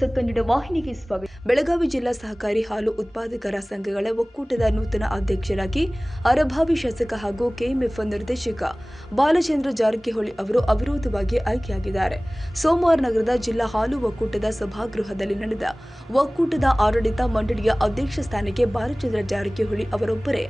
News Kannada ವಾಹಿನಿಗೆ ಸ್ವಾಗತ ಬೆಳಗಾವಿ ಜಿಲ್ಲಾ ಸಹಕಾರಿ ಹಾಲು ಉತ್ಪಾದಕರ ಸಂಘಗಳ ಒಕ್ಕೂಟದ ನೂತನ ಅಧ್ಯಕ್ಷರಾಗಿ ಅರಭಾವಿ ಶಾಸಕ ಹಾಗೂ ಕೆಎಂಎಫ್ ನಿರ್ದೇಶಕ ಬಾಲಚಂದ್ರ ಜಾರಕಿಹೊಳಿ ಅವರು ಅವಿರೋಧವಾಗಿ ಆಯ್ಕೆಯಾಗಿದ್ದಾರೆ. ಸೋಮವಾರ ನಗರದ ಜಿಲ್ಲಾ ಹಾಲು ಒಕ್ಕೂಟದ ಸಭಾಗೃಹದಲ್ಲಿ ನಡೆದ ಒಕ್ಕೂಟದ ಆಡಳಿತ ಮಂಡಳಿಯ ಅಧ್ಯಕ್ಷ ಸ್ಥಾನಕ್ಕೆ ಬಾಲಚಂದ್ರ ಜಾರಕಿಹೊಳಿ ಅವರೊಬ್ಬರೇ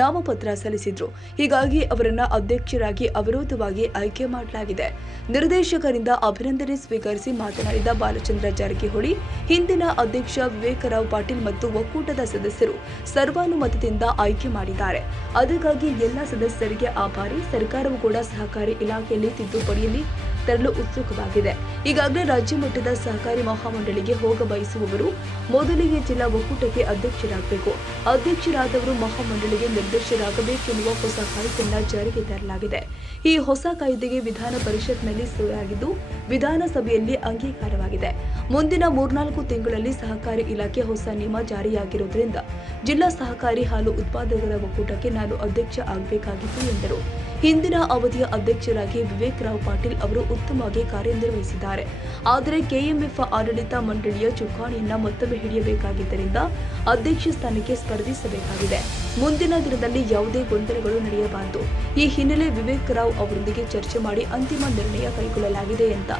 ನಾಮಪತ್ರ ಸಲ್ಲಿಸಿದ್ರು. ಹೀಗಾಗಿ ಅವರನ್ನ ಅಧ್ಯಕ್ಷರಾಗಿ ಅವಿರೋಧವಾಗಿ ಆಯ್ಕೆ ಮಾಡಲಾಗಿದೆ. ನಿರ್ದೇಶಕರಿಂದ ಅಭಿನಂದನೆ ಸ್ವೀಕರಿಸಿ ಮಾತನಾಡಿದ ಬಾಲಚಂದ್ರ ಜಾರಕಿಹೊಳಿ, ಹಿಂದಿನ ಅಧ್ಯಕ್ಷ ವಿವೇಕರಾವ್ ಪಾಟೀಲ್ ಮತ್ತು ಒಕ್ಕೂಟದ ಸದಸ್ಯರು ಸರ್ವಾನುಮತದಿಂದ ಆಯ್ಕೆ ಮಾಡಿದ್ದಾರೆ. ಅದಕ್ಕಾಗಿ ಎಲ್ಲ ಸದಸ್ಯರಿಗೆ ಆಭಾರಿ, ಸರ್ಕಾರವು ಕೂಡ ಸಹಕಾರಿ ಇಲಾಖೆಯಲ್ಲಿ ತಿದ್ದುಪಡಿಯಲ್ಲಿ ತರಲು ಉತ್ಸುಕವಾಗಿದೆ. ಈಗಾಗಲೇ ರಾಜ್ಯ ಮಟ್ಟದ ಸಹಕಾರಿ ಮಹಾಮಂಡಳಿಗೆ ಹೋಗ ಬಯಸುವವರು ಮೊದಲಿಗೆ ಜಿಲ್ಲಾ ಒಕ್ಕೂಟಕ್ಕೆ ಅಧ್ಯಕ್ಷರಾಗಬೇಕು. ಅಧ್ಯಕ್ಷರಾದವರು ಮಹಾಮಂಡಳಿಗೆ ನಿರ್ದೇಶಕರಾಗಬೇಕೆನ್ನುವ ಹೊಸ ಕಾಯ್ದೆಯನ್ನ ಜಾರಿಗೆ ತರಲಾಗಿದೆ. ಈ ಹೊಸ ಕಾಯ್ದೆಗೆ ವಿಧಾನ ಪರಿಷತ್ನಲ್ಲಿ ಸೂರಾಗಿದ್ದು ವಿಧಾನಸಭೆಯಲ್ಲಿ ಅಂಗೀಕಾರವಾಗಿದೆ. ಮುಂದಿನ ಮೂರ್ನಾಲ್ಕು ತಿಂಗಳಲ್ಲಿ ಸಹಕಾರಿ ಇಲಾಖೆ ಹೊಸ ನಿಯಮ ಜಾರಿಯಾಗಿರುವುದರಿಂದ ಜಿಲ್ಲಾ ಸಹಕಾರಿ ಹಾಲು ಉತ್ಪಾದಕರ ಒಕ್ಕೂಟಕ್ಕೆ ನಾನು ಅಧ್ಯಕ್ಷ ಆಗಬೇಕಾಗಿತ್ತು ಎಂದರು. ಹಿಂದಿನ ಅವಧಿಯ ಅಧ್ಯಕ್ಷರಾಗಿ ವಿವೇಕ್ ರಾವ್ ಪಾಟೀಲ್ ಅವರು ಉತ್ತಮವಾಗಿ ಕಾರ್ಯನಿರ್ವಹಿಸಿದ್ದಾರೆ. ಆದರೆ ಕೆಎಂಎಫ್ ಆಡಳಿತ ಮಂಡಳಿಯ ಚುಕ್ಕಾಣಿಯನ್ನ ಮತ್ತೊಮ್ಮೆ ಹಿಡಿಯಬೇಕಾಗಿದ್ದರಿಂದ ಅಧ್ಯಕ್ಷ ಸ್ಥಾನಕ್ಕೆ ಸ್ಪರ್ಧಿಸಬೇಕಾಗಿದೆ. ಮುಂದಿನ ದಿನದಲ್ಲಿ ಯಾವುದೇ ಗೊಂದಲಗಳು ನಡೆಯಬಾರದು. ಈ ಹಿನ್ನೆಲೆ ವಿವೇಕ್ ರಾವ್ ಅವರೊಂದಿಗೆ ಚರ್ಚೆ ಮಾಡಿ ಅಂತಿಮ ನಿರ್ಣಯ ಕೈಗೊಳ್ಳಲಾಗಿದೆ ಅಂತ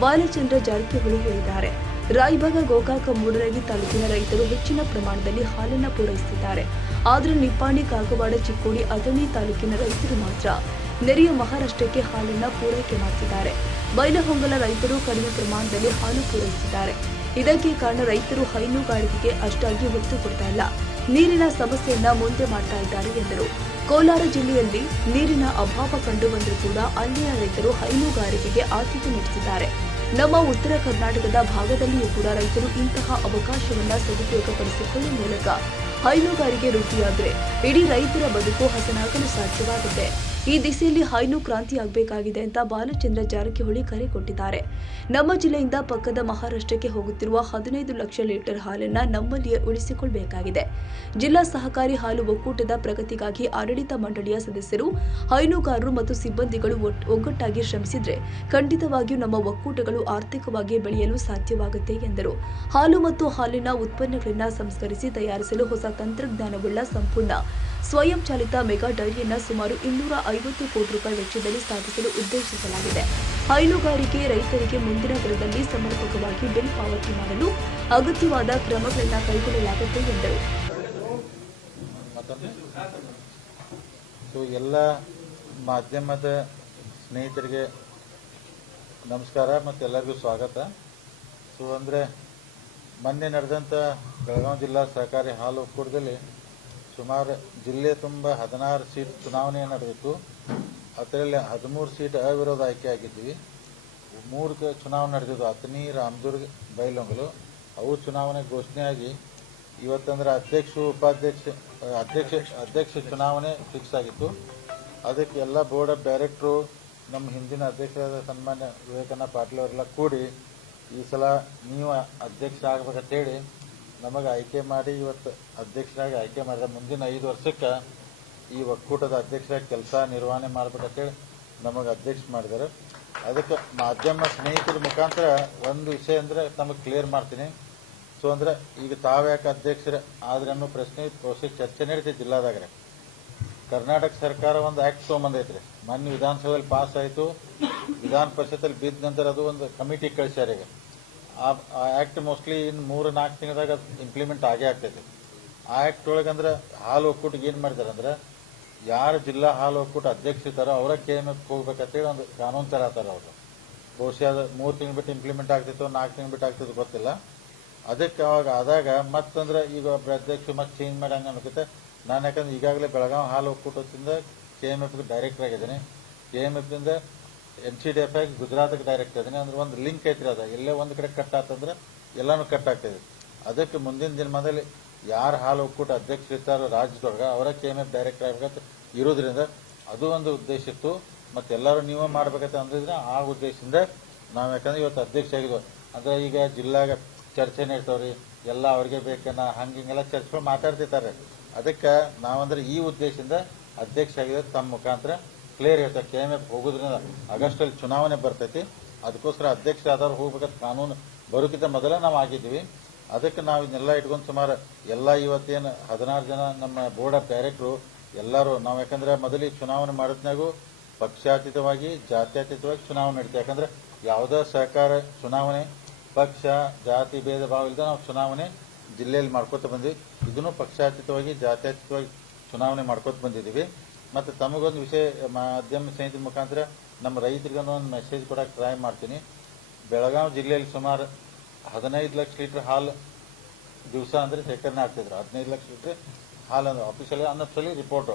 ಬಾಲಚಂದ್ರ ಜಾರಕಿಹೊಳಿ ಹೇಳಿದ್ದಾರೆ. ರಾಯಭಾಗ ಗೋಕಾಕ ಮೂಡರಗಿ ತಾಲೂಕಿನ ರೈತರು ಹೆಚ್ಚಿನ ಪ್ರಮಾಣದಲ್ಲಿ ಹಾಲನ್ನು ಪೂರೈಸುತ್ತಿದ್ದಾರೆ. ಆದರೆ ನಿಪ್ಪಾಣಿ, ಕಾಗವಾಡ, ಚಿಕ್ಕೋಡಿ, ಅಥಣಿ ತಾಲೂಕಿನ ರೈತರು ಮಾತ್ರ. ನೆರೆಯ ಮಹಾರಾಷ್ಟ್ರಕ್ಕೆ ಹಾಲನ್ನು ಪೂರೈಕೆ ಮಾಡುತ್ತಿದ್ದಾರೆ ಬೈಲಹೊಂಗಲ ರೈತರು ಕಡಿಮೆ ಪ್ರಮಾಣದಲ್ಲಿ ಹಾಲು ಪೂರೈಸಿದ್ದಾರೆ. ಇದಕ್ಕೆ ಕಾರಣ ರೈತರು ಹೈನುಗಾರಿಕೆಗೆ ಅಷ್ಟಾಗಿ ಒತ್ತು ಕೊಡ್ತಾ ಇಲ್ಲ. ನೀರಿನ ಸಮಸ್ಯೆಯನ್ನ ಮುಂದೆ ಮಾಡ್ತಾ ಇದ್ದಾರೆ ಎಂದರು. ಕೋಲಾರ ಜಿಲ್ಲೆಯಲ್ಲಿ ನೀರಿನ ಅಭಾವ ಕಂಡು ಬಂದರೂ ಕೂಡ ಅಲ್ಲಿನ ರೈತರು ಹೈನುಗಾರಿಕೆಗೆ ಆದ್ಯತೆ ನೀಡುತ್ತಿದ್ದಾರೆ. ನಮ್ಮ ಉತ್ತರ ಕರ್ನಾಟಕದ ಭಾಗದಲ್ಲಿಯೂ ಕೂಡ ರೈತರು ಇಂತಹ ಅವಕಾಶವನ್ನು ಸದುಪಯೋಗಪಡಿಸಿಕೊಳ್ಳುವ ಮೂಲಕ ಹೈನುಗಾರಿಕೆ ವೃದ್ಧಿಯಾದರೆ ಇಡೀ ರೈತರ ಬದುಕು ಹಸನಾಗಲು ಸಾಧ್ಯವಾಗುತ್ತೆ. ಈ ದಿಸೆಯಲ್ಲಿ ಹೈನು ಕ್ರಾಂತಿ ಆಗಬೇಕಾಗಿದೆ ಅಂತ ಬಾಲಚಂದ್ರ ಜಾರಕಿಹೊಳಿ ಕರೆ ಕೊಟ್ಟಿದ್ದಾರೆ. ನಮ್ಮ ಜಿಲ್ಲೆಯಿಂದ ಪಕ್ಕದ ಮಹಾರಾಷ್ಟ್ರಕ್ಕೆ ಹೋಗುತ್ತಿರುವ ಹದಿನೈದು ಲಕ್ಷ ಲೀಟರ್ ಹಾಲನ್ನು ನಮ್ಮಲ್ಲಿಯೇ ಉಳಿಸಿಕೊಳ್ಳಬೇಕಾಗಿದೆ ಜಿಲ್ಲಾ ಸಹಕಾರಿ ಹಾಲು ಒಕ್ಕೂಟದ ಪ್ರಗತಿಗಾಗಿ ಆಡಳಿತ ಮಂಡಳಿಯ ಸದಸ್ಯರು, ಹೈನುಗಾರರು ಮತ್ತು ಸಿಬ್ಬಂದಿಗಳು ಒಗ್ಗಟ್ಟಾಗಿ ಶ್ರಮಿಸಿದ್ರೆ ಖಂಡಿತವಾಗಿಯೂ ನಮ್ಮ ಒಕ್ಕೂಟಗಳು ಆರ್ಥಿಕವಾಗಿ ಬೆಳೆಯಲು ಸಾಧ್ಯವಾಗುತ್ತೆ ಎಂದರು. ಹಾಲು ಮತ್ತು ಹಾಲಿನ ಉತ್ಪನ್ನಗಳನ್ನು ಸಂಸ್ಕರಿಸಿ ತಯಾರಿಸಲು ಹೊಸ ತಂತ್ರಜ್ಞಾನವುಳ್ಳ ಸಂಪೂರ್ಣ ಸ್ವಯಂ ಚಾಲಿತ ಮೆಗಾ ಡೈರಿಯನ್ನ ಸುಮಾರು ಇನ್ನೂರ ಐವತ್ತು ಕೋಟಿ ರೂಪಾಯಿ ವೆಚ್ಚದಲ್ಲಿ ಸ್ಥಾಪಿಸಲು ಉದ್ದೇಶಿಸಲಾಗಿದೆ. ಹೈನುಗಾರಿಕೆ ರೈತರಿಗೆ ಮುಂದಿನ ದಿನದಲ್ಲಿ ಸಮರ್ಪಕವಾಗಿ ಬಿಲ್ ಪಾವತಿ ಮಾಡಲು ಅಗತ್ಯವಾದ ಕ್ರಮಗಳನ್ನು ಕೈಗೊಳ್ಳಲಾಗುತ್ತೆ ಎಂದರು. ಎಲ್ಲ ಮಾಧ್ಯಮದ ಸ್ನೇಹಿತರಿಗೆ ನಮಸ್ಕಾರ ಮತ್ತು ಎಲ್ಲರಿಗೂ ಸ್ವಾಗತ. ಸೊ, ಅಂದರೆ ಮೊನ್ನೆ ನಡೆದಂಥ ಬೆಳಗಾವಿ ಜಿಲ್ಲಾ ಸಹಕಾರಿ ಹಾಲು ಒಕ್ಕೂಟದಲ್ಲಿ ಸುಮಾರು ಜಿಲ್ಲೆ ತುಂಬ ಹದಿನಾರು ಸೀಟ್ ಚುನಾವಣೆ ನಡೆದಿತ್ತು. ಅದರಲ್ಲಿ ಹದಿಮೂರು ಸೀಟ್ ಅವಿರೋಧ ಆಯ್ಕೆ ಆಗಿದ್ವಿ. ಮೂರು ಚುನಾವಣೆ ನಡೆದಿದ್ದು ಅತನಿ ರಾಮದುರ್ಗ ಬೈಲೊಂಗಲು. ಅವು ಚುನಾವಣೆ ಘೋಷಣೆ ಆಗಿ ಇವತ್ತಂದ್ರೆ ಅಧ್ಯಕ್ಷ, ಉಪಾಧ್ಯಕ್ಷ, ಅಧ್ಯಕ್ಷ ಅಧ್ಯಕ್ಷ ಚುನಾವಣೆ ಫಿಕ್ಸ್ ಆಗಿತ್ತು. ಅದಕ್ಕೆ ಎಲ್ಲ ಬೋರ್ಡ್ ಆಫ್ ಡೈರೆಕ್ಟ್ರು ನಮ್ಮ ಹಿಂದಿನ ಅಧ್ಯಕ್ಷರಾದ ಸನ್ಮಾನ್ಯ ವಿವೇಕಾನಂದ ಪಾಟೀಲ್ ಅವರೆಲ್ಲ ಕೂಡಿ ಈ ಸಲ ನೀವು ಅಧ್ಯಕ್ಷ ಆಗ್ಬೇಕಂತೇಳಿ ನಮಗೆ ಆಯ್ಕೆ ಮಾಡಿ ಇವತ್ತು ಅಧ್ಯಕ್ಷರಾಗಿ ಆಯ್ಕೆ ಮಾಡಿದ ಮುಂದಿನ ಐದು ವರ್ಷಕ್ಕೆ ಈ ಒಕ್ಕೂಟದ ಅಧ್ಯಕ್ಷರಾಗಿ ಕೆಲಸ ನಿರ್ವಹಣೆ ಮಾಡ್ಬೇಕಂತೇಳಿ ನಮಗೆ ಅಧ್ಯಕ್ಷ ಮಾಡಿದ್ದಾರೆ. ಅದಕ್ಕೆ ಮಾಧ್ಯಮ ಸ್ನೇಹಿತರ ಮುಖಾಂತರ ಒಂದು ವಿಷಯ ಅಂದರೆ ನಮಗೆ ಕ್ಲಿಯರ್ ಮಾಡ್ತೀನಿ. ಸೊ ಅಂದ್ರೆ ಈಗ ತಾವ್ಯಾಕೆ ಅಧ್ಯಕ್ಷರ ಆದ್ರೆ ಅನ್ನೋ ಪ್ರಶ್ನೆ ಪ್ರೋಸೆಸ್ ಚರ್ಚೆ ನಡೀತೈತಿ ಜಿಲ್ಲಾದಾಗ್ರೆ. ಕರ್ನಾಟಕ ಸರ್ಕಾರ ಒಂದು ಆಕ್ಟ್ ತೊಗೊಂಬಂದೈತ್ರಿ ಮೊನ್ನೆ ವಿಧಾನಸಭೆಯಲ್ಲಿ ಪಾಸ್ ಆಯಿತು. ವಿಧಾನ ಪರಿಷತ್ತಲ್ಲಿ ಬಿದ್ದ ನಂತರ ಅದು ಒಂದು ಕಮಿಟಿ ಕಳಿಸ್ಯಾರ ಈಗ. ಆಕ್ಟ್ ಮೋಸ್ಟ್ಲಿ ಇನ್ನು ಮೂರು ನಾಲ್ಕು ತಿಂಗಳದಾಗ ಇಂಪ್ಲಿಮೆಂಟ್ ಆಗೇ ಆಗ್ತೈತಿ. ಆ ಆಕ್ಟ್ ಒಳಗಂದ್ರೆ ಹಾಲು ಒಕ್ಕೂಟಿಗೆ ಏನು ಮಾಡಿದಾರೆ ಅಂದ್ರೆ ಯಾರು ಜಿಲ್ಲಾ ಹಾಲು ಒಕ್ಕೂಟ ಅಧ್ಯಕ್ಷ ಇರ್ತಾರೋ ಅವರ ಕೆ ಎಂ ಎಫ್ ಹೋಗ್ಬೇಕಂತೇಳಿ ಒಂದು ಕಾನೂನು ತರ ಆತಾರ ಅವರು ಬಹುಶಃ ಮೂರು ತಿಂಗಳು ಬಿಟ್ಟು ಇಂಪ್ಲಿಮೆಂಟ್ ಆಗ್ತಿತ್ತು, ನಾಲ್ಕು ತಿಂಗಳು ಬಿಟ್ಟು ಆಗ್ತಿತ್ತು ಗೊತ್ತಿಲ್ಲ. ಅದಕ್ಕೆ ಅವಾಗ ಆದಾಗ ಮತ್ತಂದ್ರೆ ಈಗ ಒಬ್ಬ ಅಧ್ಯಕ್ಷ ಮತ್ತೆ ಚೇಂಜ್ ಮಾಡಂಗೆ ಅನ್ಕೈತೆ ನಾನು ಯಾಕಂದ್ರೆ ಈಗಾಗಲೇ ಬೆಳಗಾವಿ ಹಾಲು ಒಕ್ಕೂಟದಿಂದ ಕೆ ಎಂ ಎಫ್ ಡೈರೆಕ್ಟರ್ ಆಗಿದ್ದೀನಿ. ಕೆ ಎಂ ಇಂದ ಎನ್ ಸಿ ಡಿ ಎಫ್ ಆಗಿ ಗುಜರಾತ್ಗೆ ಡೈರೆಕ್ಟ್ ಅದನ್ನ ಅಂದ್ರೆ ಒಂದು ಲಿಂಕ್ ಐತ್ರಿ ಅದ. ಎಲ್ಲೇ ಒಂದು ಕಡೆ ಕಟ್ ಆತಂದ್ರೆ ಎಲ್ಲಾನು ಕಟ್ ಆಗ್ತದೆ. ಅದಕ್ಕೆ ಮುಂದಿನ ದಿನಮಾನದಲ್ಲಿ ಯಾರು ಹಾಲು ಒಕ್ಕೂಟ ಅಧ್ಯಕ್ಷರಿರ್ತಾರೋ ರಾಜ್ಯದೊಳಗೆ, ಅವರ ಕೆ ಎಂ ಎಫ್ ಡೈರೆಕ್ಟರ್ ಆಗಬೇಕಂತ ಇರೋದ್ರಿಂದ ಅದು ಒಂದು ಉದ್ದೇಶ ಇತ್ತು. ಮತ್ತೆ ಎಲ್ಲರೂ ನೀವೇ ಮಾಡ್ಬೇಕಂತ ಅಂದ್ರೆ ಆ ಉದ್ದೇಶದಿಂದ ನಾವು ಯಾಕಂದ್ರೆ ಇವತ್ತು ಅಧ್ಯಕ್ಷ ಆಗಿದ್ವು. ಅಂದ್ರೆ ಈಗ ಜಿಲ್ಲಾಗ ಚರ್ಚೆ ನಡೀತಾವ್ರಿ ಎಲ್ಲ ಅವ್ರಿಗೆ ಬೇಕನ್ನ ಹಂಗೆ ಹಿಂಗೆಲ್ಲ ಚರ್ಚೆಗಳು ಮಾತಾಡ್ತಿರ್ತಾರೆ. ಅದಕ್ಕೆ ನಾವಂದ್ರೆ ಈ ಉದ್ದೇಶದಿಂದ ಅಧ್ಯಕ್ಷ ಆಗಿದ್ರೆ ತಮ್ಮ ಮುಖಾಂತರ ಕ್ಲಿಯರ್ ಇರ್ತದೆ ಕೆ ಎಂ ಎಫ್ ಹೋಗೋದ್ರಿಂದ ಆಗಸ್ಟಲ್ಲಿ ಚುನಾವಣೆ ಬರ್ತೈತಿ. ಅದಕ್ಕೋಸ್ಕರ ಅಧ್ಯಕ್ಷ ಆದವ್ರು ಹೋಗ್ಬೇಕಂತ ಕಾನೂನು ಬರೋಕ್ಕಿಂತ ಮೊದಲೇ ನಾವು ಆಗಿದ್ದೀವಿ. ಅದಕ್ಕೆ ನಾವು ಇದನ್ನೆಲ್ಲ ಇಟ್ಕೊಂಡು ಸುಮಾರು ಎಲ್ಲ ಇವತ್ತೇನು ಹದಿನಾರು ಜನ ನಮ್ಮ ಬೋರ್ಡ್ ಆಫ್ ಡೈರೆಕ್ಟ್ರು ಎಲ್ಲರೂ ನಾವು ಯಾಕಂದ್ರೆ ಮೊದಲಿಗೆ ಚುನಾವಣೆ ಮಾಡಿದ್ನಾಗೂ ಪಕ್ಷಾತೀತವಾಗಿ, ಜಾತ್ಯತೀತವಾಗಿ ಚುನಾವಣೆ ನಡೀತೀವಿ ಯಾಕಂದ್ರೆ ಯಾವುದೇ ಸಹಕಾರ ಚುನಾವಣೆ, ಪಕ್ಷ, ಜಾತಿ, ಭೇದ ಭಾವ ಇಲ್ಲದೆ ನಾವು ಚುನಾವಣೆ ಜಿಲ್ಲೆಯಲ್ಲಿ ಮಾಡ್ಕೋತ ಬಂದ್ವಿ. ಇದನ್ನು ಪಕ್ಷಾತೀತವಾಗಿ, ಜಾತ್ಯತೀತವಾಗಿ ಚುನಾವಣೆ ಮಾಡ್ಕೋತ ಬಂದಿದ್ದೀವಿ. ಮತ್ತು ತಮಗೊಂದು ವಿಷಯ, ಮಾಧ್ಯಮ ಸ್ನೇಹಿತರ ಮುಖಾಂತರ ನಮ್ಮ ರೈತರಿಗೊಂದು ಒಂದು ಮೆಸೇಜ್ ಕೊಡೋಕೆ ಟ್ರೈ ಮಾಡ್ತೀನಿ. ಬೆಳಗಾವಿ ಜಿಲ್ಲೆಯಲ್ಲಿ ಸುಮಾರು ಹದಿನೈದು ಲಕ್ಷ ಲೀಟರ್ ಹಾಲು ದಿವಸ ಅಂದರೆ ಶೇಖರಣೆ ಆಗ್ತಿದ್ರು. ಹದಿನೈದು ಲಕ್ಷ ಲೀಟ್ರ್ ಹಾಲು ಅಂದ್ರೆ ಆಫೀಸಲ್ಲಿ ಸಲ ರಿಪೋರ್ಟು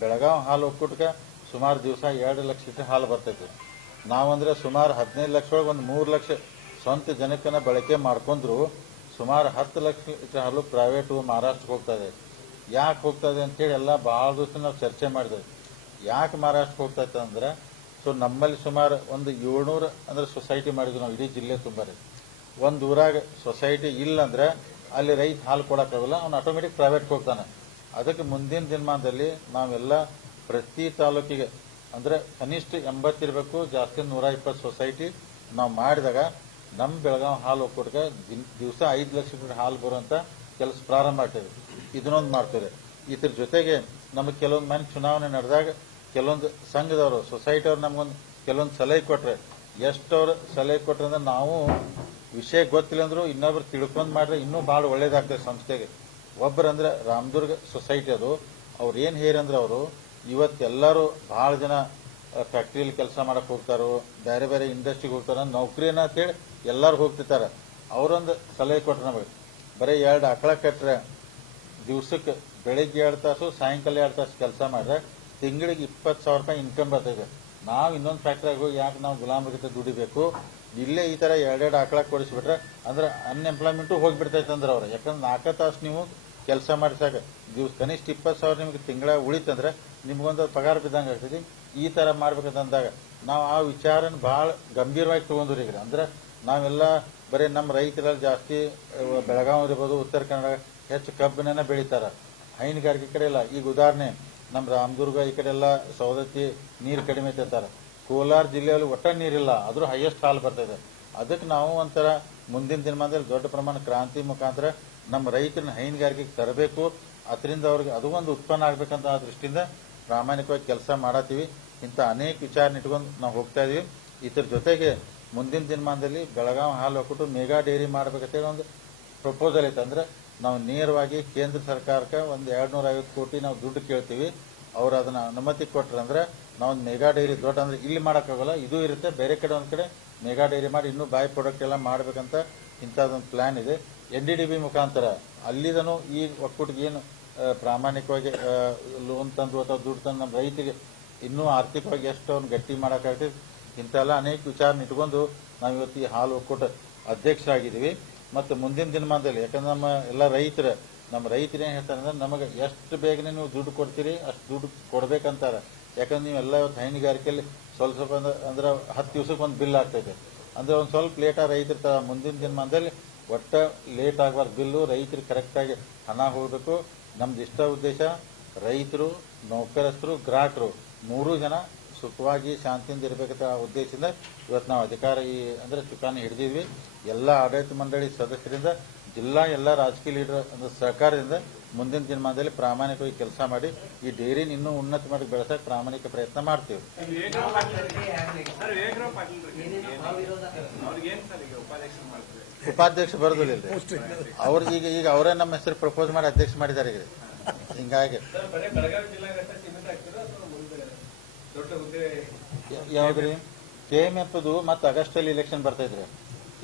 ಬೆಳಗಾವಿ ಹಾಲು ಒಕ್ಕೂಟಕ್ಕೆ ಸುಮಾರು ದಿವಸ ಎರಡು ಲಕ್ಷ ಲೀಟ್ರ್ ಹಾಲು ಬರ್ತೈತಿ. ನಾವಂದ್ರೆ ಸುಮಾರು ಹದಿನೈದು ಲಕ್ಷ ಒಳಗೆ ಒಂದು ಮೂರು ಲಕ್ಷ ಸ್ವಂತ ಜನಕ್ಕನ್ನ ಬಳಕೆ ಮಾಡ್ಕೊಂಡ್ರು ಸುಮಾರು ಹತ್ತು ಲಕ್ಷ ಲೀಟ್ರ್ ಹಾಲು ಪ್ರೈವೇಟು ಮಹಾರಾಷ್ಟ್ರಕ್ಕೆ ಹೋಗ್ತಾ ಇದೆ. ಯಾಕೆ ಹೋಗ್ತಾ ಇದೆ ಅಂತೇಳಿ ಎಲ್ಲ ಭಾಳ ದಿವಸ ನಾವು ಚರ್ಚೆ ಮಾಡಿದೆ ಯಾಕೆ ಮಹಾರಾಷ್ಟ್ರಕ್ಕೆ ಹೋಗ್ತೈತೆ ಅಂದ್ರೆ, ಸೊ ನಮ್ಮಲ್ಲಿ ಸುಮಾರು ಒಂದು ಏಳ್ನೂರು ಅಂದ್ರೆ ಸೊಸೈಟಿ ಮಾಡಿದ್ವಿ ನಾವು, ಇಡೀ ಜಿಲ್ಲೆ ತುಂಬ ರೀ ಒಂದು ಊರಾಗ ಸೊಸೈಟಿ ಇಲ್ಲ ಅಂದ್ರೆ ಅಲ್ಲಿ ರೈತ ಹಾಲು ಕೊಡಕ್ಕಾಗಲ್ಲ ಅವ್ನು ಆಟೋಮೆಟಿಕ್ ಪ್ರೈವೇಟ್ಗೆ ಹೋಗ್ತಾನೆ. ಅದಕ್ಕೆ ಮುಂದಿನ ದಿನಮಾನದಲ್ಲಿ ನಾವೆಲ್ಲ ಪ್ರತಿ ತಾಲೂಕಿಗೆ ಅಂದ್ರೆ ಕನಿಷ್ಠ ಎಂಬತ್ತಿರಬೇಕು ಜಾಸ್ತಿ ನೂರ ಇಪ್ಪತ್ತು ಸೊಸೈಟಿ ನಾವು ಮಾಡಿದಾಗ ನಮ್ಮ ಬೆಳಗಾವಿ ಹಾಲು ಒಕ್ಕೂಟಕ್ಕೆ ದಿವಸ ಐದು ಲಕ್ಷ ಲೀಟರ್ ಹಾಲು ಬರುವಂತ ಕೆಲಸ ಪ್ರಾರಂಭ ಮಾಡ್ತೇವೆ. ಇದನ್ನೊಂದು ಮಾಡ್ತೇವೆ. ಇದ್ರ ಜೊತೆಗೆ ನಮಗೆ ಕೆಲವೊಂದು ಮನೆ ಚುನಾವಣೆ ನಡೆದಾಗ ಕೆಲವೊಂದು ಸಂಘದವರು ಸೊಸೈಟಿ ನಮಗೊಂದು ಕೆಲವೊಂದು ಸಲಹೆ ಕೊಟ್ರೆ, ಎಷ್ಟವ್ರು ಸಲಹೆ ಕೊಟ್ರೆ ಅಂದ್ರೆ ನಾವು ವಿಷಯ ಗೊತ್ತಿಲ್ಲ ಅಂದ್ರೂ ಇನ್ನೊಬ್ರು ತಿಳ್ಕೊಂಡು ಮಾಡ್ರೆ ಇನ್ನೂ ಭಾಳ ಒಳ್ಳೇದಾಗ್ತದೆ ಸಂಸ್ಥೆಗೆ. ಒಬ್ಬರಂದ್ರೆ ರಾಮದುರ್ಗ ಸೊಸೈಟಿ ಅದು. ಅವ್ರು ಏನು ಹೇರಂದ್ರೆ ಅವರು ಇವತ್ತೆಲ್ಲರೂ ಭಾಳ ಜನ ಫ್ಯಾಕ್ಟ್ರಿಯಲ್ಲಿ ಕೆಲಸ ಮಾಡಕ್ ಹೋಗ್ತಾರೋ, ಬೇರೆ ಬೇರೆ ಇಂಡಸ್ಟ್ರಿಗೆ ಹೋಗ್ತಾರ ನೌಕರಿನ ಅಂತೇಳಿ ಎಲ್ಲರೂ ಹೋಗ್ತಿರ್ತಾರೆ. ಅವರೊಂದು ಸಲಹೆ ಕೊಟ್ರೆ ನಮಗೆ ಬರೀ ಎರಡು ಆಕಳ ಕಟ್ಟರೆ ದಿವ್ಸಕ್ಕೆ ಬೆಳಿಗ್ಗೆ ಎರಡು ತಾಸು, ಸಾಯಂಕಾಲ ಎರಡು ತಾಸು ಕೆಲಸ ಮಾಡಿದ್ರೆ ತಿಂಗಳಿಗೆ ಇಪ್ಪತ್ತು ಸಾವಿರ ರೂಪಾಯಿ ಇನ್ಕಮ್ ಬರ್ತೈತೆ. ನಾವು ಇನ್ನೊಂದು ಫ್ಯಾಕ್ಟ್ರಿಯಾಗ ಹೋಗಿ ಯಾಕೆ ನಾವು ಗುಲಾಮರಿಗೆ ದುಡಿಬೇಕು? ಇಲ್ಲೇ ಈ ಥರ ಎರಡೆರಡು ಆಕಳ ಕೊಡಿಸ್ಬಿಟ್ರೆ ಅಂದ್ರೆ ಅನ್ಎಂಪ್ಲಾಯ್ಮೆಂಟು ಹೋಗಿಬಿಡ್ತೈತೆ ಅಂದ್ರೆ ಅವ್ರು. ಯಾಕಂದ್ರೆ ನಾಲ್ಕು ತಾಸು ನೀವು ಕೆಲಸ ಮಾಡಿಸಾಕ ದಿವ್ಸ ಕನಿಷ್ಠ ಇಪ್ಪತ್ತು ಸಾವಿರ ನಿಮಗೆ ತಿಂಗಳ ಉಳಿತಂದ್ರೆ ನಿಮ್ಗೊಂದು ಪಗಾರ ಬಿದ್ದಂಗೆ ಆಗ್ತೈತಿ. ಈ ತರ ಮಾಡ್ಬೇಕಂತಂದಾಗ ನಾವು ಆ ವಿಚಾರನ ಭಾಳ ಗಂಭೀರವಾಗಿ ತೊಗೊಂಡ್ರಿ ಈಗ ಅಂದ್ರೆ ನಾವೆಲ್ಲ ಬರೀ ನಮ್ಮ ರೈತರಲ್ಲಿ ಜಾಸ್ತಿ ಬೆಳಗಾವಿ ಇರ್ಬೋದು, ಉತ್ತರ ಕನ್ನಡ ಹೆಚ್ಚು ಕಬ್ಬಿನ ಬೆಳಿತಾರ. ಹೈನುಗಾರಿಕೆ ಕಡೆ ಇಲ್ಲ. ಈಗ ಉದಾಹರಣೆ ನಮ್ಮ ರಾಮದುರ್ಗ ಈ ಕಡೆ ಎಲ್ಲ ಸವದತ್ತಿ ನೀರು ಕಡಿಮೆ ತೆತ್ತಾರೆ ಕೋಲಾರ ಜಿಲ್ಲೆಯಲ್ಲಿ ಒಟ್ಟ ನೀರಿಲ್ಲ. ಆದರೂ ಹೈಯೆಸ್ಟ್ ಹಾಲು ಬರ್ತದೆ ಅದಕ್ಕೆ ನಾವು ಒಂಥರ ಮುಂದಿನ ದಿನಮಾನದಲ್ಲಿ ದೊಡ್ಡ ಪ್ರಮಾಣ ಕ್ರಾಂತಿ ಮುಖಾಂತರ ನಮ್ಮ ರೈತರನ್ನ ಹೈನುಗಾರಿಕೆಗೆ ತರಬೇಕು. ಅದರಿಂದ ಅವ್ರಿಗೆ ಅದು ಒಂದು ಉತ್ಪನ್ನ ಆಗ್ಬೇಕಂತ ಆ ದೃಷ್ಟಿಯಿಂದ ಪ್ರಾಮಾಣಿಕವಾಗಿ ಕೆಲಸ ಮಾಡತ್ತೀವಿ. ಇಂಥ ಅನೇಕ ವಿಚಾರ ಇಟ್ಕೊಂಡು ನಾವು ಹೋಗ್ತಾ ಇದೀವಿ. ಇದ್ರ ಜೊತೆಗೆ ಮುಂದಿನ ದಿನಮಾನದಲ್ಲಿ ಬೆಳಗಾವಿ ಹಾಲು ಒಕ್ಕೂಟ ಮೆಗಾ ಡೈರಿ ಮಾಡ್ಬೇಕಂತೇಳಿ ಒಂದು ಪ್ರಪೋಸಲ್ ಐತೆ. ಅಂದ್ರೆ ನಾವು ನೇರವಾಗಿ ಕೇಂದ್ರ ಸರ್ಕಾರಕ್ಕೆ ಒಂದು ಎರಡು ನೂರ ಐವತ್ತು ಕೋಟಿ ನಾವು ದುಡ್ಡು ಕೇಳ್ತೀವಿ. ಅವ್ರು ಅದನ್ನ ಅನುಮತಿ ಕೊಟ್ರಂದ್ರೆ ನಾವು ಮೆಗಾ ಡೈರಿ ದೊಡ್ಡ ಅಂದ್ರೆ ಇಲ್ಲಿ ಮಾಡೋಕ್ಕಾಗಲ್ಲ, ಇದು ಇರುತ್ತೆ. ಬೇರೆ ಕಡೆ ಒಂದು ಕಡೆ ಮೆಗಾ ಡೈರಿ ಮಾಡಿ ಇನ್ನೂ ಬಾಯ್ ಪ್ರಾಡಕ್ಟ್ ಎಲ್ಲ ಮಾಡಬೇಕಂತ ಇಂಥದ್ದೊಂದು ಪ್ಲ್ಯಾನ್ ಇದೆ. ಎನ್ ಡಿ ಡಿ ಬಿ ಮುಖಾಂತರ ಅಲ್ಲಿದನು ಈ ಒಕ್ಕೂಟಿಗೆ ಏನು ಪ್ರಾಮಾಣಿಕವಾಗಿ ಲೋನ್ ತಂದು ಅಥವಾ ದುಡ್ಡು ತಂದು ನಮ್ಮ ರೈತರಿಗೆ ಇನ್ನೂ ಆರ್ಥಿಕವಾಗಿ ಎಷ್ಟು ಅವ್ನು ಗಟ್ಟಿ ಮಾಡೋಕ್ಕಾಗ್ತದೆ. ಇಂಥೆಲ್ಲ ಅನೇಕ ವಿಚಾರ ಇಟ್ಕೊಂಡು ನಾವು ಇವತ್ತು ಈ ಹಾಲು ಒಕ್ಕೂಟ ಅಧ್ಯಕ್ಷರಾಗಿದ್ದೀವಿ. ಮತ್ತು ಮುಂದಿನ ದಿನಮಾನದಲ್ಲಿ, ಯಾಕಂದ್ರೆ ನಮ್ಮ ಎಲ್ಲ ರೈತರ, ನಮ್ಮ ರೈತರು ಏನ್ ಹೇಳ್ತಾರೆ ಅಂದ್ರೆ ನಮಗೆ ಎಷ್ಟು ಬೇಗನೆ ನೀವು ದುಡ್ಡು ಕೊಡ್ತೀರಿ, ಅಷ್ಟು ದುಡ್ಡು ಕೊಡ್ಬೇಕಂತಾರೆ. ಯಾಕಂದ್ರೆ ನೀವೆಲ್ಲ ಇವತ್ತು ಹೈನುಗಾರಿಕೆಯಲ್ಲಿ ಸ್ವಲ್ಪ ಸ್ವಲ್ಪ ಅಂದ್ರೆ ಅಂದ್ರೆ ಹತ್ತು ದಿವ್ಸಕ್ಕೆ ಒಂದು ಬಿಲ್ ಆಗ್ತೈತೆ. ಅಂದ್ರೆ ಒಂದು ಸ್ವಲ್ಪ ಲೇಟ್ ರೈತರ ತರ ಮುಂದಿನ ದಿನಮಾನದಲ್ಲಿ ಒಟ್ಟ ಲೇಟ್ ಆಗಬಾರ್ದು. ಬಿಲ್ಲು ರೈತರು ಕರೆಕ್ಟಾಗಿ ಹಣ ಹೋಗಬೇಕು. ನಮ್ದು ಇಷ್ಟ ಉದ್ದೇಶ ರೈತರು, ನೌಕರಸ್ಥರು, ಗ್ರಾಹಕರು, ಮೂರೂ ಜನ ಸುಖವಾಗಿ ಶಾಂತಿಯಿಂದ ಇರಬೇಕಂತ ಉದ್ದೇಶದಿಂದ ಇವತ್ತು ನಾವು ಅಧಿಕಾರ ಈ, ಅಂದ್ರೆ ಚುಕ್ಕಾಣಿ ಹಿಡಿದಿದ್ವಿ. ಎಲ್ಲ ಆಡಳಿತ ಮಂಡಳಿ ಸದಸ್ಯರಿಂದ, ಜಿಲ್ಲಾ ಎಲ್ಲ ರಾಜಕೀಯ ಲೀಡರ್, ಅಂದ್ರೆ ಸಹಕಾರದಿಂದ ಮುಂದಿನ ದಿನಮಾನದಲ್ಲಿ ಪ್ರಾಮಾಣಿಕವಾಗಿ ಕೆಲಸ ಮಾಡಿ, ಈ ಡೈರಿನ ಇನ್ನೂ ಉನ್ನತ ಮಟ್ಟಕ್ಕೆ ಬೆಳೆಸಕ್ಕೆ ಪ್ರಾಮಾಣಿಕ ಪ್ರಯತ್ನ ಮಾಡ್ತೀವಿ. ಉಪಾಧ್ಯಕ್ಷ ಬರೋದಿಲ್ಲ ಅವ್ರಿಗೆ ಈಗ ಈಗ ಅವರೇ ನಮ್ಮ ಹೆಸರು ಪ್ರಪೋಸ್ ಮಾಡಿ ಅಧ್ಯಕ್ಷ ಮಾಡಿದ್ದಾರೆ ಈಗ. ಹಿಂಗಾಗಿ. ಯಾವ್ದ್ರಿ? ಕೆ ಎಂ ಎಫ್ ಮತ್ತೆ ಆಗಸ್ಟ್ ಅಲ್ಲಿ ಇಲೆಕ್ಷನ್ ಬರ್ತೈತ್ರಿ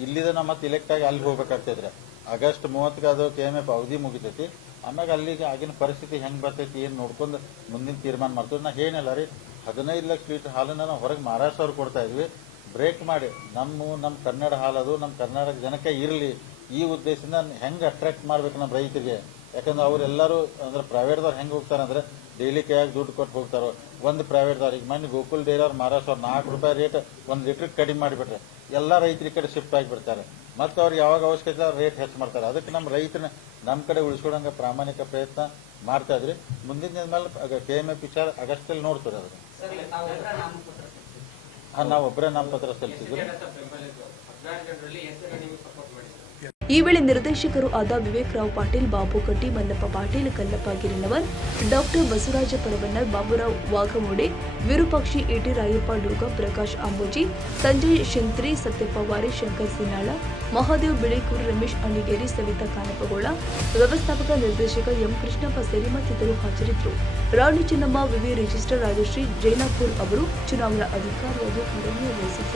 ಇಲ್ಲಿದ ನಾವು ಮತ್ತೆ ಇಲೆಕ್ಟ್ ಆಗಿ ಅಲ್ಲಿ ಹೋಗ್ಬೇಕಾಗ್ತೈತ್ರಿ ಆಗಸ್ಟ್ ಮೂವತ್ತಕ್ಕೆ ಅದು ಕೆ ಎಂ ಎಫ್ ಅವಧಿ ಮುಗಿತೈತಿ. ಆಮ್ಯಾಗ ಅಲ್ಲಿಗೆ ಆಗಿನ ಪರಿಸ್ಥಿತಿ ಹೆಂಗ್ ಬರ್ತೈತಿ ಏನ್ ನೋಡ್ಕೊಂಡು ಮುಂದಿನ ತೀರ್ಮಾನ ಮಾಡ್ತೀವಿ. ನಾ ಏನಿಲ್ಲ ರೀ ಹದಿನೈದು ಲಕ್ಷ ಲೀಟರ್ ಹಾಲನ್ನ ನಾವು ಹೊರಗೆ ಮಹಾರಾಷ್ಟ್ರ ಅವ್ರು ಕೊಡ್ತಾ ಇದ್ವಿ. ಬ್ರೇಕ್ ಮಾಡಿ, ನಮ್ಮ ನಮ್ಮ ಕನ್ನಡ ಹಾಲದು ನಮ್ಮ ಕರ್ನಾಟಕ ಜನಕ್ಕೆ ಇರಲಿ. ಈ ಉದ್ದೇಶದಿಂದ ಹೆಂಗೆ ಅಟ್ರಾಕ್ಟ್ ಮಾಡ್ಬೇಕು ನಮ್ಮ ರೈತರಿಗೆ? ಯಾಕಂದ್ರೆ ಅವರೆಲ್ಲರೂ ಅಂದ್ರೆ ಪ್ರೈವೇಟ್ದವ್ರು ಹೆಂಗ್ ಹೋಗ್ತಾರಂದ್ರೆ ಡೈಲಿ ಕೈಯಾಗಿ ದುಡ್ಡು ಕೊಟ್ಟು ಹೋಗ್ತಾರೋ ಒಂದು ಪ್ರೈವೇಟ್ದವ್ರಿಗೆ ಈಗ ಮೊನ್ನೆ ಗೋಕುಲ್ ಡೈರಿ ಅವ್ರು ಮಹಾರಾಷ್ಟ್ರ ಅವ್ರು ನಾಲ್ಕು ರೂಪಾಯಿ ರೇಟ್ ಒಂದು ಲೀಟ್ರಿಗೆ ಕಡಿಮೆ ಮಾಡಿಬಿಟ್ರೆ ಎಲ್ಲ ರೈತರ ಕಡೆ ಶಿಫ್ಟ್ ಆಗಿಬಿಡ್ತಾರೆ. ಮತ್ತು ಅವ್ರು ಯಾವಾಗ ಅವಶ್ಯಕತೆ ರೇಟ್ ಹೆಚ್ಚು ಮಾಡ್ತಾರೆ. ಅದಕ್ಕೆ ನಮ್ಮ ರೈತನ ನಮ್ಮ ಕಡೆ ಉಳಿಸ್ಕೊಡಂಗೆ ಪ್ರಾಮಾಣಿಕ ಪ್ರಯತ್ನ ಮಾಡ್ತಾ ಇದ್ರಿ. ಮುಂದಿನ ದಿನದ ಮೇಲೆ ಕೆ ಎಂ ಎ ವಿಚಾರ ಆಗಸ್ಟಲ್ಲಿ ನೋಡ್ತಾರೆ ಅದನ್ನು ಹಾಂ ನಾವು ಒಬ್ಬರೇ ನಾಮಪತ್ರ ಸಲ್ಲಿಸಿದ್ವಿ ಈ ವೇಳೆ ನಿರ್ದೇಶಕರು ಆದ ವಿವೇಕ್ ರಾವ್ ಪಾಟೀಲ್, ಬಾಬು ಕಟ್ಟಿ, ಮಲ್ಲಪ್ಪ ಪಾಟೀಲ್, ಕಲ್ಲಪ್ಪ ಗಿರಿನವರ್, ಡಾಕ್ಟರ್ ಬಸವರಾಜ ಪರವನ್ನರ್ ಬಾಬುರಾವ್ ವಾಘಮೋಡೆ, ವಿರೂಪಾಕ್ಷಿ ಇಟಿ ರಾಯಪ್ಪ ಡೂಗ ಪ್ರಕಾಶ್ ಅಂಬೋಜಿ, ಸಂಜಯ್ ಶಿಂತ್ರಿ ಸತ್ಯಪ್ಪ ವಾರಿ ಶಂಕರ್ ಸಿನಾಳ, ಮಹಾದೇವ್ ಬಿಳಿಕೂರ್, ರಮೇಶ್ ಅಣಿಗೇರಿ, ಸವಿತಾ ಕಾನಪಗೋಳ, ವ್ಯವಸ್ಥಾಪಕ ನಿರ್ದೇಶಕ ಎಂ ಕೃಷ್ಣಪ್ಪ ಸೇರಿ ಮತ್ತಿತರರು ಹಾಜರಿದ್ದರು. ರಾಣಿ ಚೆನ್ನಮ್ಮ, ವಿವಿ ರಿಜಿಸ್ಟರ್ ರಾಜಶ್ರೀ, ಜೈನಾಪುರ್ ಅವರು ಚುನಾವಣಾ ಅಧಿಕಾರಿಯಾಗಿ ಕಾರ್ಯನಿರ್ವಹಿಸಿದ್ದರು.